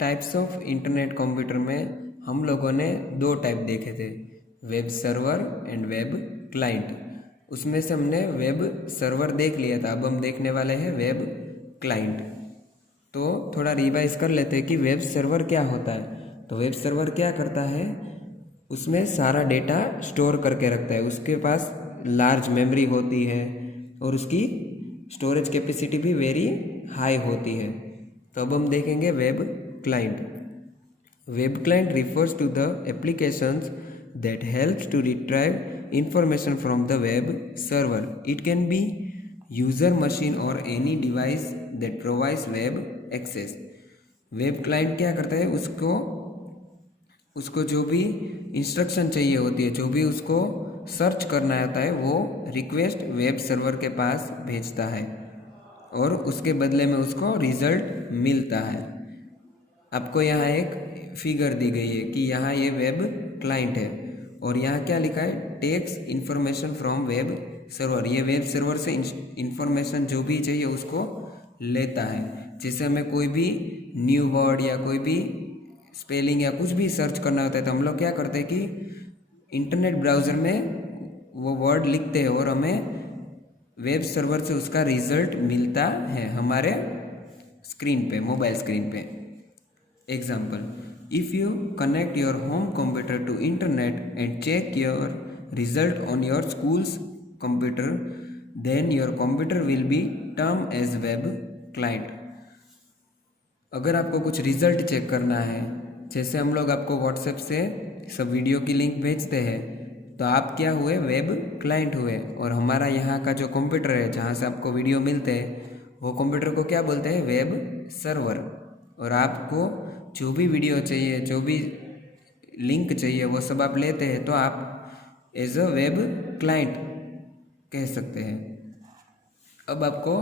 Types of internet computer में हम लोगों ने दो टाइप देखे थे, web server and web client. उसमें से हमने वेब सर्वर देख लिया था, अब हम देखने वाले हैं वेब क्लाइंट। तो थोड़ा रिवाइज कर लेते हैं कि वेब सर्वर क्या होता है। तो वेब सर्वर क्या करता है, उसमें सारा डेटा स्टोर करके रखता है, उसके पास लार्ज मेमोरी होती है और उसकी स्टोरेज कैपेसिटी भी वेरी हाई होती है। तो अब हम देखेंगे web client. Web client refers to the applications that helps to retrieve information from the web server. It can be user machine or any device that provides web access. Web client क्या करता है, उसको जो भी instruction चाहिए होती है, जो भी उसको सर्च करना होता है, वो रिक्वेस्ट वेब सर्वर के पास भेजता है और उसके बदले में उसको रिजल्ट मिलता है। आपको यहाँ एक फिगर दी गई है कि यहाँ ये वेब क्लाइंट है और यहाँ क्या लिखा है, takes information from web server. ये वेब सर्वर से इंफॉर्मेशन जो भी चाहिए उसको लेता है। जैसे हमें कोई भी न्यू वर्ड या कोई भी स्पेलिंग या कुछ भी सर्च करना होता है तो हम लोग क्या करते हैं कि इंटरनेट ब्राउज़र में वो वर्ड लिखते हैं और हमें वेब सर्वर से उसका रिजल्ट मिलता है हमारे स्क्रीन पे, मोबाइल स्क्रीन पे। Example, if you connect your home computer to internet and check your result on your school's computer, then your computer will be term as web client. अगर आपको कुछ रिजल्ट चेक करना है, जैसे हम लोग आपको व्हाट्सएप से सब वीडियो की लिंक भेजते हैं, तो आप क्या हुए, वेब क्लाइंट हुए। और हमारा यहाँ का जो कंप्यूटर है जहाँ से आपको वीडियो मिलते हैं, वो कंप्यूटर को क्या बोलते हैं, वेब सर्वर। और आपको जो भी वीडियो चाहिए, जो भी लिंक चाहिए, वो सब आप लेते हैं तो आप एज अ वेब क्लाइंट कह सकते हैं। अब आपको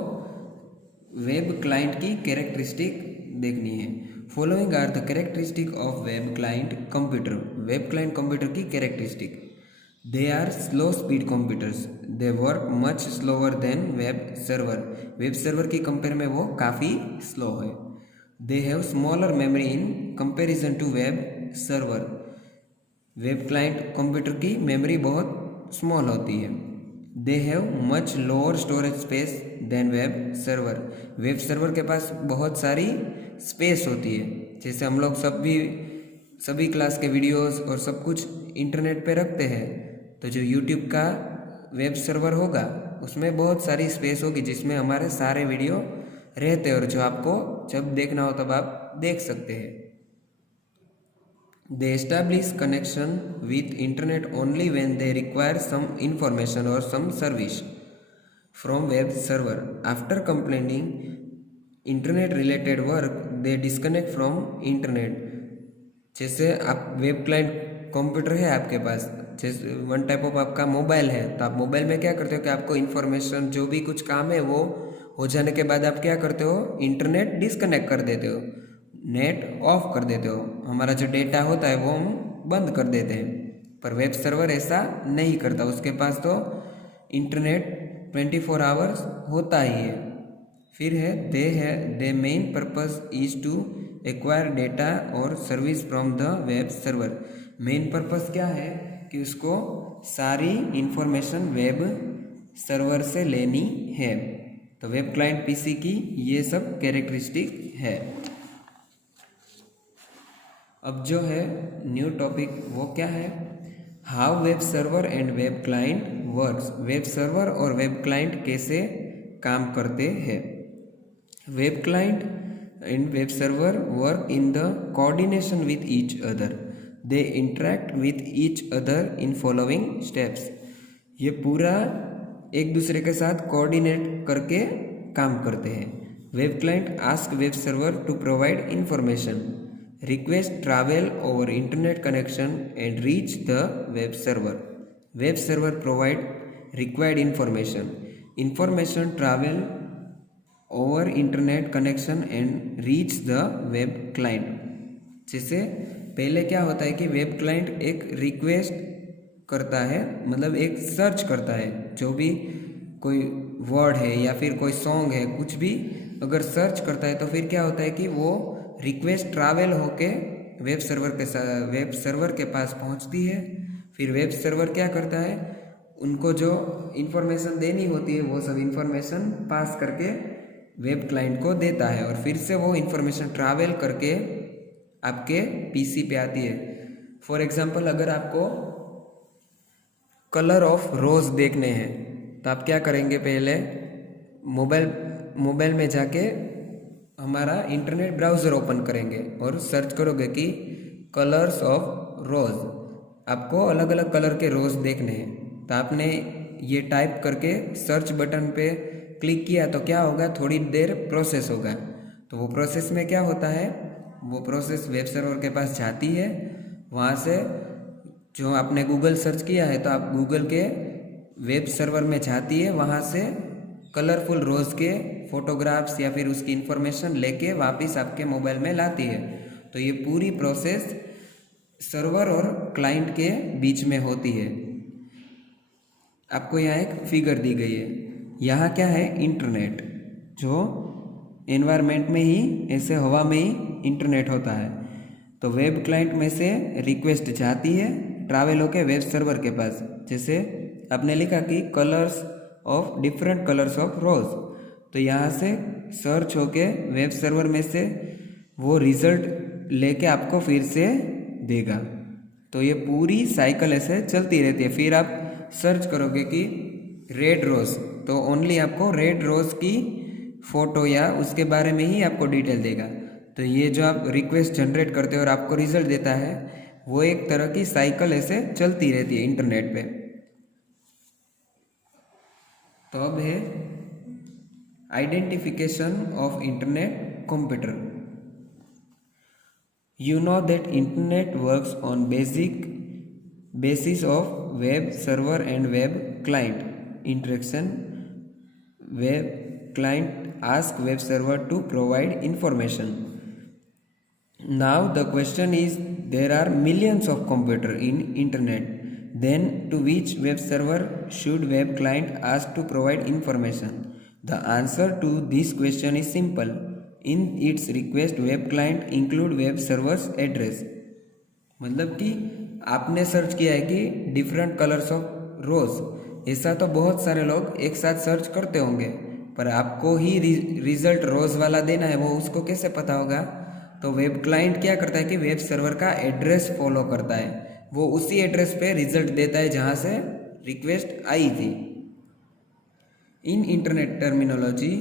वेब क्लाइंट की कैरेक्टरिस्टिक देखनी है। Following are the characteristic of web client computer. Web client computer की characteristic, they are slow speed computers, they work much slower than web server. Web server की कंपेयर में वो काफ़ी स्लो है। They have smaller memory in comparison to web server. Web client computer की memory बहुत small होती है। They have much lower storage space than web server. Web server के पास बहुत सारी स्पेस होती है। जैसे हम लोग सभी क्लास के वीडियोस और सब कुछ इंटरनेट पे रखते हैं, तो जो यूट्यूब का वेब सर्वर होगा उसमें बहुत सारी स्पेस होगी जिसमें हमारे सारे वीडियो रहते हैं और जो आपको जब देखना हो तब आप देख सकते हैं। They establish connection with internet only when they require some information or some service from web server. After completing internet related work, they disconnect from internet. जैसे आप वेब क्लाइंट कंप्यूटर है आपके पास, जैसे वन टाइप ऑफ आपका mobile है, तो आप mobile में क्या करते हो कि आपको इन्फॉर्मेशन जो भी कुछ काम है वो हो जाने के बाद आप क्या करते हो, इंटरनेट डिस्कनेक्ट कर देते हो, नेट ऑफ कर देते हो, हमारा जो डेटा होता है वो हम बंद कर देते हैं। पर वेब सर्वर ऐसा नहीं करता, उसके पास तो इंटरनेट 24 आवर्स होता ही है। फिर है they main purpose is to acquire data और service from the web server. Main purpose क्या है कि उसको सारी इंफॉर्मेशन वेब सर्वर से लेनी है। तो वेब क्लाइंट पीसी की ये सब कैरेक्टरिस्टिक है। अब जो है न्यू टॉपिक वो क्या है, how web server and web client works. Web server और वेब क्लाइंट कैसे काम करते हैं। Web client and web server work in the coordination with each other. They interact with each other in following steps. ये पूरा एक दूसरे के साथ कोऑर्डिनेट करके काम करते हैं। Web client ask web server to provide information, request travel over internet connection and reach the web server. Web server provide required information travel over internet connection and reach the web client. जैसे पहले क्या होता है कि web client एक request करता है, मतलब एक सर्च करता है, जो भी कोई वर्ड है या फिर कोई सॉन्ग है, कुछ भी अगर सर्च करता है तो फिर क्या होता है कि वो रिक्वेस्ट ट्रैवल होके वेब सर्वर के पास पहुंचती है। फिर वेब सर्वर क्या करता है, उनको जो इन्फॉर्मेशन देनी होती है वो सब इन्फॉर्मेशन पास करके वेब क्लाइंट को देता है, और फिर से वो इन्फॉर्मेशन ट्रैवल करके आपके पीसी पे आती है। फॉर एग्जांपल, अगर आपको कलर ऑफ रोज देखने हैं तो आप क्या करेंगे, पहले मोबाइल में जाके हमारा इंटरनेट ब्राउज़र ओपन करेंगे और सर्च करोगे कि कलर्स ऑफ रोज़। आपको अलग अलग कलर के रोज़ देखने हैं, तो आपने ये टाइप करके सर्च बटन पे क्लिक किया तो क्या होगा, थोड़ी देर प्रोसेस होगा। तो वो प्रोसेस में क्या होता है, वो प्रोसेस वेब सर्वर के पास जाती है। वहाँ से जो आपने गूगल सर्च किया है तो आप गूगल के वेब सर्वर में जाती है, वहाँ से कलरफुल रोज़ के फोटोग्राफ्स या फिर उसकी इन्फॉर्मेशन लेके वापस आपके मोबाइल में लाती है। तो ये पूरी प्रोसेस सर्वर और क्लाइंट के बीच में होती है। आपको यहाँ एक फिगर दी गई है, यहाँ क्या है, इंटरनेट, जो एनवायरनमेंट में ही, ऐसे हवा में ही इंटरनेट होता है। तो वेब क्लाइंट में से रिक्वेस्ट जाती है ट्रैवल होके वेब सर्वर के पास। जैसे आपने लिखा कि colours of different colours of रोज, तो यहाँ से सर्च होके वेब सर्वर में से वो रिजल्ट लेके आपको फिर से देगा। तो ये पूरी साइकिल ऐसे चलती रहती है। फिर आप सर्च करोगे कि रेड रोज, तो ओनली आपको रेड रोज की फोटो या उसके बारे में ही आपको डिटेल देगा। तो ये जो आप रिक्वेस्ट जनरेट करते हो और आपको रिजल्ट देता है, वो एक तरह की साइकिल ऐसे चलती रहती है इंटरनेट पे। तो अब है identification of internet computer. You know that internet works on basis of web server and web client interaction. Web client asks web server to provide information. Now the question is, there are millions of computers in internet. Then to which web server should web client ask to provide information? The answer to this question is simple. In its request web client include web server's address। मतलब कि आपने search किया है कि different colours of रोज, ऐसा तो बहुत सारे लोग एक साथ सर्च करते होंगे, पर आपको ही रिजल्ट रोज वाला देना है, वो उसको कैसे पता होगा? तो वेब क्लाइंट क्या करता है कि वेब सर्वर का एड्रेस फॉलो करता है, वो उसी एड्रेस पे रिजल्ट देता है जहाँ से रिक्वेस्ट आई थी। In internet terminology,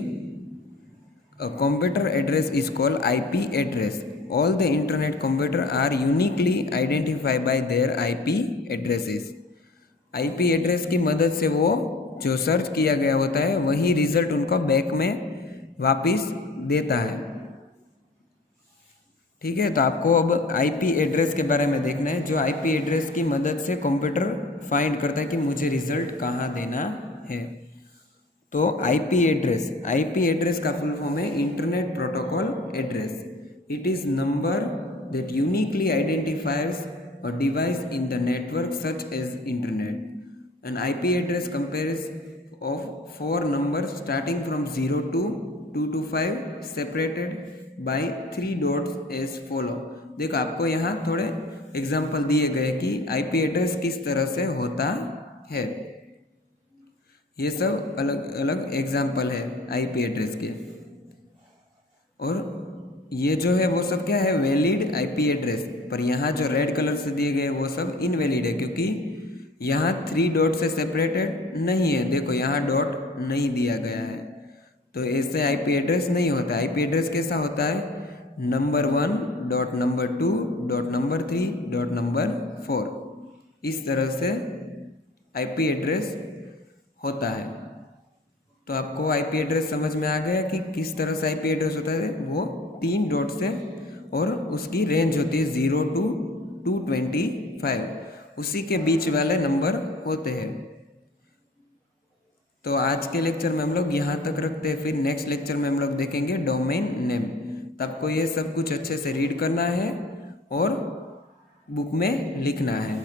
a computer address is called IP address. All the internet computers are uniquely identified by their IP addresses. IP address की मदद से वो जो सर्च किया गया होता है वही रिजल्ट उनको बैक में वापस देता है। ठीक है, तो आपको अब IP एड्रेस के बारे में देखना है, जो IP एड्रेस की मदद से कंप्यूटर फाइंड करता है कि मुझे रिजल्ट कहाँ देना है। तो IP एड्रेस का फुल फॉर्म है internet protocol address. It is number that uniquely identifies a device in the network such as internet. An IP address compares of 4 numbers starting from 0 to 225 separated by 3 dots as follow. देखो, आपको यहाँ थोड़े example दिए गए कि IP address किस तरह से होता है। ये सब अलग अलग एग्जाम्पल है IP एड्रेस के। और ये जो है वो सब क्या है, वैलिड IP एड्रेस। पर यहाँ जो रेड कलर से दिए गए वो सब इनवैलिड है, क्योंकि यहाँ 3 डॉट से सेपरेटेड नहीं है। देखो, यहाँ डॉट नहीं दिया गया है, तो ऐसे IP एड्रेस नहीं होता। IP एड्रेस कैसा होता है, number 1 dot number 2 dot number 3 dot number 4, इस तरह से IP एड्रेस होता है। तो आपको IP एड्रेस समझ में आ गया कि किस तरह से IP एड्रेस होता है। वो 3 डॉट से, और उसकी रेंज होती है 0 to 225, उसी के बीच वाले नंबर होते हैं। तो आज के लेक्चर में हम लोग यहाँ तक रखते हैं, फिर नेक्स्ट लेक्चर में हम लोग देखेंगे डोमेन नेम। तो आपको ये सब कुछ अच्छे से रीड करना है और बुक में लिखना है।